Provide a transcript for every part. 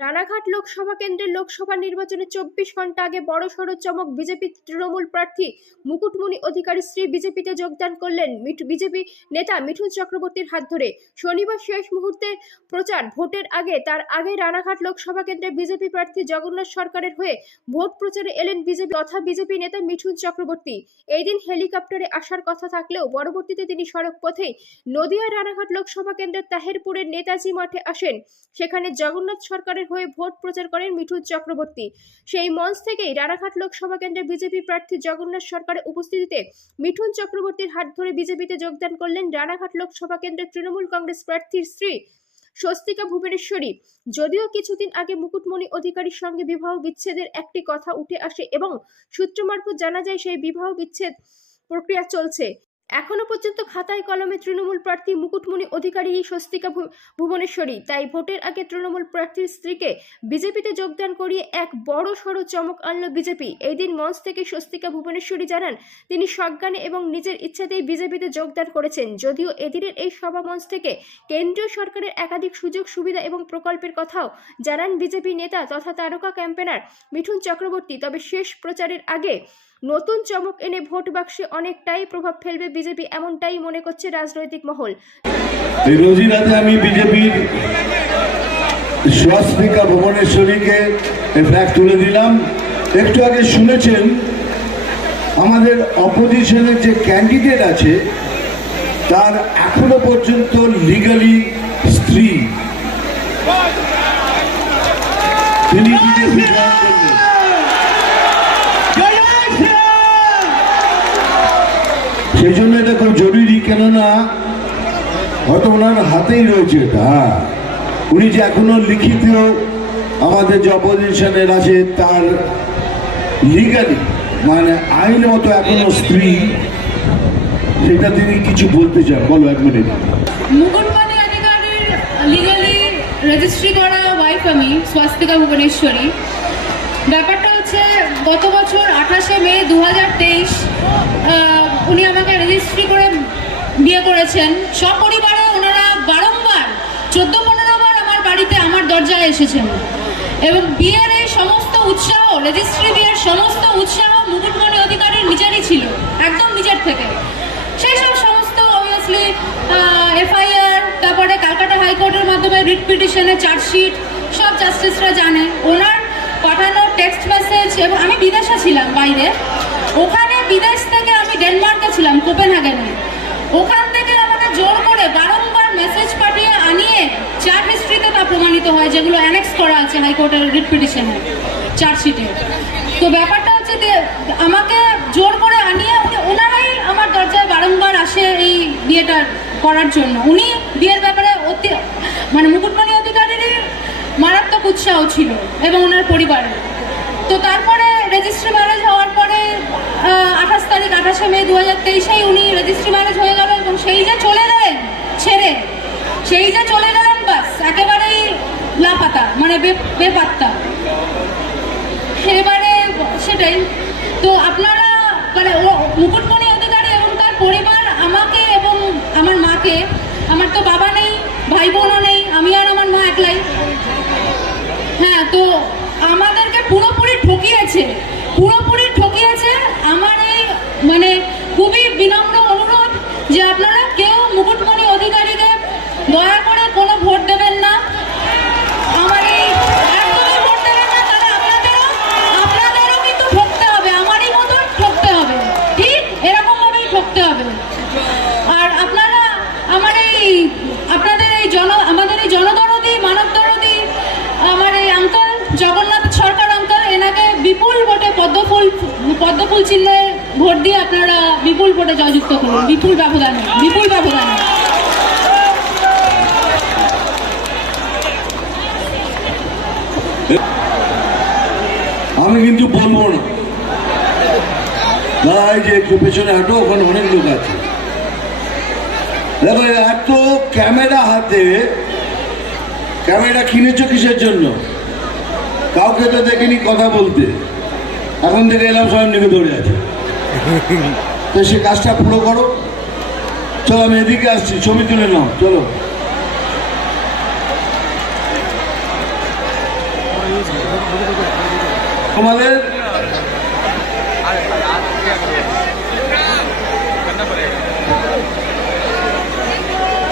রানাঘাট লোকসভা কেন্দ্রের লোকসভা নির্বাচনে ২৪ ঘন্টা আগে বড়সড় চমক। বিজেপি তৃণমূল প্রার্থী মুকুটমণি অধিকারী শ্রী বিজেপিতে যোগদান করলেন বিজেপি নেতা মিঠুন চক্রবর্তীর হাত ধরে। শনিবার শেষ মুহূর্তের প্রচার ভোটের আগে। তার আগে রানাঘাট লোকসভা কেন্দ্রে বিজেপি প্রার্থী জগন্নাথ সরকারের হয়ে ভোট প্রচারে এলেন বিজেপি নেতা মিঠুন চক্রবর্তী। এই দিন হেলিকপ্টারে আসার কথা থাকলেও পরবর্তীতে তিনি সড়ক পথেই নদিয়ার রানাঘাট লোকসভা কেন্দ্রের তাহেরপুরের নেতাজি মাঠে আসেন। সেখানে জগন্নাথ সরকারের হয়ে ভোট প্রচার করেন মিঠুন চক্রবর্তী। সেই মঞ্চ থেকেই রানাঘাট লোকসভা কেন্দ্রে বিজেপি প্রার্থী জগন্নাথ সরকারের উপস্থিতিতে মিঠুন চক্রবর্তীর হাত ধরে বিজেপিতে যোগদান করলেন রানাঘাট লোকসভা কেন্দ্রের তৃণমূল কংগ্রেস প্রার্থীর স্ত্রী স্বস্তিকা ভুবনেশ্বরী। যদিও কিছুদিন আগে মুকুটমণি অধিকারীর সঙ্গে বিবাহ বিচ্ছেদের একটি কথা উঠে আসে এবং সূত্র মারফত জানা যায় সেই বিবাহ বিচ্ছেদ প্রক্রিয়া চলছে। এখনো পর্যন্ত খাতায় কলমে তৃণমূল প্রার্থী মুকুটমণি অধিকারী স্বস্তিকা ভুবনেশ্বরী। তাই ভোটের আগে তৃণমূল প্রার্থীর স্ত্রীকে বিজেপিতে যোগদান করিয়ে এক বড় সড় চমক আনল বিজেপি। এই দিন মঞ্চ থেকে স্বস্তিকা ভুবনেশ্বরী জানান তিনি সজ্ঞানে এবং নিজের ইচ্ছাতেই বিজেপিতে যোগদান করেছেন। যদিও এদিনের এই সভা মঞ্চ থেকে কেন্দ্রীয় সরকারের একাধিক সুযোগ সুবিধা এবং প্রকল্পের কথাও জানান বিজেপি নেতা তথা তারকা ক্যাম্পেনার মিঠুন চক্রবর্তী। তবে শেষ প্রচারের আগে নতুন চমক এনে ভোট বাক্সে অনেকটাই প্রভাব ফেলবে বিজেপি, এমনটাই মনে করছে রাজনৈতিক মহল। রোজই রাতে আমি বিজেপির স্বস্তিকা ভুবনেশ্বরীকে ফ্ল্যাগ তুলে দিলাম। একটু আগে শুনেছেন আমাদের অপোজিশনের যে ক্যান্ডিডেট আছে তার এখনো পর্যন্ত লিগালি স্ত্রী, তিনি বিজেপি জয়েন করলেন। সেই জন্য এটা খুব জরুরি, কেননা হয়তো ওনার হাতেই রয়েছে এটা। উনি যে এখনো লিখিত আমাদের যে অপোজিশনের আছে তার লিগালি মানে আইন মতো এখনো স্ত্রী, সেটা তিনি কিছু বলতে চান। বলো, এক মিনিট। মুকুটমণি অধিকারীর লিগালি রেজিস্ট্রি করা ওয়াইফ আমি, স্বস্তিকা ভুবনেশ্বরী। ব্যাপারটা হচ্ছে গত বছর 28শে মে 2023 উনি আমাকে রেজিস্ট্রি করে বিয়ে করেছেন। সপরিবারে ওনারা বারংবার 14-15 বার আমার বাড়িতে আমার দরজায় এসেছেন এবং বিয়ের এই সমস্ত উৎসাহ, রেজিস্ট্রি বিয়ের সমস্ত উৎসাহ মুকুটমণি অধিকারীর নিজেরই ছিল, একদম নিজের থেকে। সেই সব সমস্ত অবভিয়াসলি এফআইআর, তারপরে ক্যালকাটা হাইকোর্টের মাধ্যমে রিট পিটিশনের চার্জশিট সব জাস্টিসরা জানে। ওনার পাঠানো টেক্সট মেসেজ, এবং আমি বিদেশে ছিলাম বাইরে, ওখানে বিদেশ থেকে আমি ডেনমার্কে ছিলাম, কোপেনহেগেনে। ওখান থেকে আমাকে জোর করে বারংবার মেসেজ পাঠিয়ে আনিয়ে চ্যাট হিস্ট্রিতে তা প্রমাণিত হয়, যেগুলো অ্যানেক্স করা আছে হাইকোর্টের রিট পিটিশনে চার্জশিটে। তো ব্যাপারটা হচ্ছে যে আমাকে জোর করে আনিয়ে ওনারাই আমার দরজায় বারংবার আসে এই বিয়েটা করার জন্য। উনি বিয়ের ব্যাপারে মানে মুকুটমণি অধিকারীর মারাত্মক উৎসাহ ছিল এবং ওনার পরিবারের। তো তারপরে রেজিস্ট্রি ম্যারেজ হওয়ার পরে 28শে মে 2023 উনি রেজিস্ট্রি ম্যারেজ হয়ে গেল এবং সেই যে চলে গেলেন ছেড়ে, সেই যে চলে গেলেন, বাস একেবারেই লাপাতা, মানে বেপাত্তা। এবারে সেটাই তো আপনারা মানে মুকুটমণি অধিকারী এবং তার পরিবার আমাকে এবং আমার মাকে, আমার তো বাবা নেই, ভাই বোনও নেই, আমি আর আমার মা একলাই, হ্যাঁ, তো আমাদেরকে পুরোপুরি ঠকিয়েছে। আমার এই মানে খুবই বিনম্র অনুরোধ যে আপনারা কেউ মুকুটমণি অধিকারীকে দয়া করে কোনো ভোট দেবেন না। আমার এই একদমই ভোট দেবেন না, তাহলে আপনাদেরও কিন্তু ঠকতে হবে, আমারই মতন ঠকতে হবে, ঠিক এরকম ভাবেই ঠকতে হবে। আর আপনারা আমাদের এই জনদরদি, মানব দরদি আমার এই আঙ্কেল জগন্নাথ সরকার আঙ্কেল, এনাকে বিপুল ভোটে পদ্মফুল চিহ্নে ভোট দিয়ে আপনারা বিপুল ভোটে জয়যুক্ত করুন, বিপুল ব্যবধানে। আমি কিন্তু বলবো না দাদা, যে একটু পেছনে হাঁটো, ওখানে অনেক লোক আছে। দেখো, এত ক্যামেরা হাতে, ক্যামেরা কিনেছো কিসের জন্য? কাউকে তো দেখিনি কথা বলতে, এখন থেকে এলাম সবাই নিকে ধরে আছে। তো সে কাজটা পুরো করো। চলো, আমি এদিকে আসছি, ছবি তুলে নাও, চলো। তোমাদের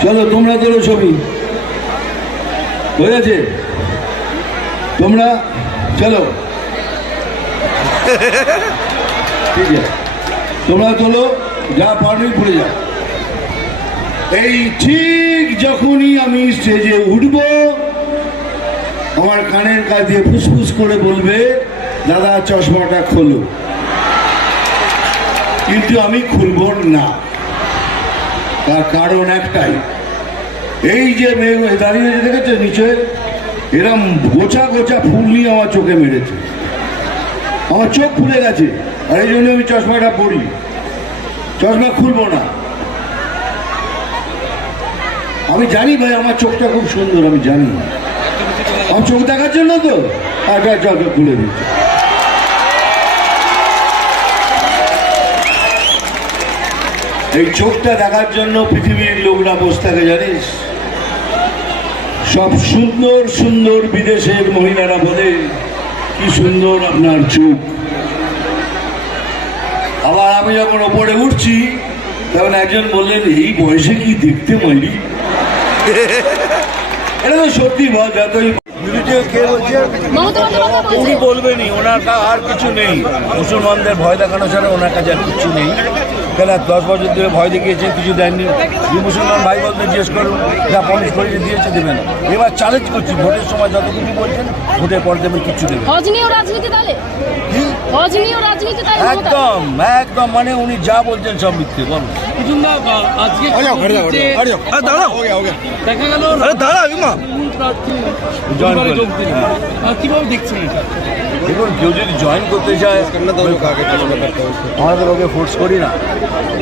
চলো তোমরা তোলো ছবি হয়ে গেছে, তোমরা চলো ঠিক আছে, তোমরা তোলো, যা পারবি পড়ে যাও। এই ঠিক যখনই আমি স্টেজে উঠব, আমার কানের কাছ দিয়ে ফুসফুস করে বলবে, দাদা চশমাটা খোলো, কিন্তু আমি খুলব না। তার কারণ একটাই, এই যে মেয়ে দাঁড়িয়ে দেখেছে নিচে, এরম গোছা গোছা ফুল নিয়ে আমার চোখে মেরেছে, আমার চোখ ফুলে গেছে, আর এই জন্য আমি চশমাটা পরি, চশমা খুলবো না। আমি জানি ভাই আমার চোখটা খুব সুন্দর, আমি জানি আমার চোখ দেখার জন্য তো, চোখ খুলে দিচ্ছে। এই চোখটা দেখার জন্য পৃথিবীর লোকরা বসে থাকে জানিস, সব সুন্দর সুন্দর বিদেশের মহিলারা বলে কি সুন্দর আপনার চোখ। আবার আমি যখন ওপরে উঠছি তখন একজন বললেন, এই বয়সে কি দেখতে মাইরি। এটা তো সত্যি বল, যতই কে বলছে উনি বলবেনই, ওনার আর কিছু নেই, মুসলমানদের ভয় দেখানো ছাড়া ওনার কাছে আর কিছু নেই। কেন 10 বছর ধরে ভয় দেখিয়েছে, কিছু দেননি। যে মুসলমান ভাই বলতে জিজ্ঞেস করুন, যা পলিশ করে দিয়েছে দেবেন। এবার চ্যালেঞ্জ করছি, ভোটের সময় যত কিছু বলছেন, ভোটের পর দেবেন কিচ্ছু দেবেন। একদম একদম, মানে উনি যা বলছেন সব মিথ্যে। বলুন কিভাবে দেখছেন? দেখুন, কেউ যদি জয়েন করতে চায়, আমাদের ওকে ফোর্স করি না।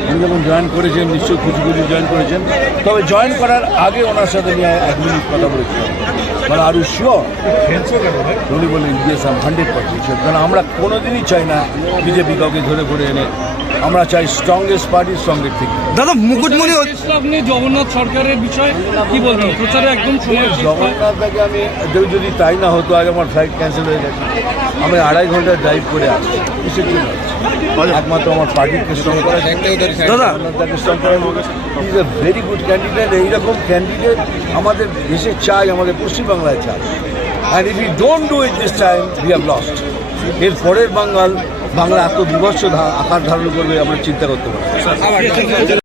উনি যখন জয়েন করেছেন, নিশ্চয়ই খুশি খুশি জয়েন করেছেন। তবে জয়েন করার আগে ওনার সাথে নিয়ে 1 মিনিট কথা বলেছিলাম, মানে আরও শিওর। উনি বললেন ইয়েস, আম 100% শিওর। কারণ আমরা কোনোদিনই চাই না বিজেপি কাউকে ধরে করে এনে, আমরা চাই স্ট্রংগেস্ট পার্টি স্ট্রংগেস্ট থেকে। দাদা মুকুটমণি আপনি জগন্নাথ সরকারের বিষয়ে কি বলবেন? প্রচারে একদম জগন্নাথটাকে আমি যদি তাই না হতো, আজ আমার ফ্লাইট ক্যান্সেল হয়ে গেছে। আমি 2.5 ঘন্টা ড্রাইভ করে আসছি, কিসের জন্য একমাত্র আমার পার্টিকে স্ট্রং করা। দাদা স্ট্রং করা is a very good candidate. এইরকম ক্যান্ডিডেট আমাদের দেশে চাই, আমাদের পশ্চিমবাংলায় চাই। And if you don't do it this time, we have lost. এর পরের বাংলা এত বিভৎস আকার ধারণ করবে আমরা চিন্তা করতে পারি।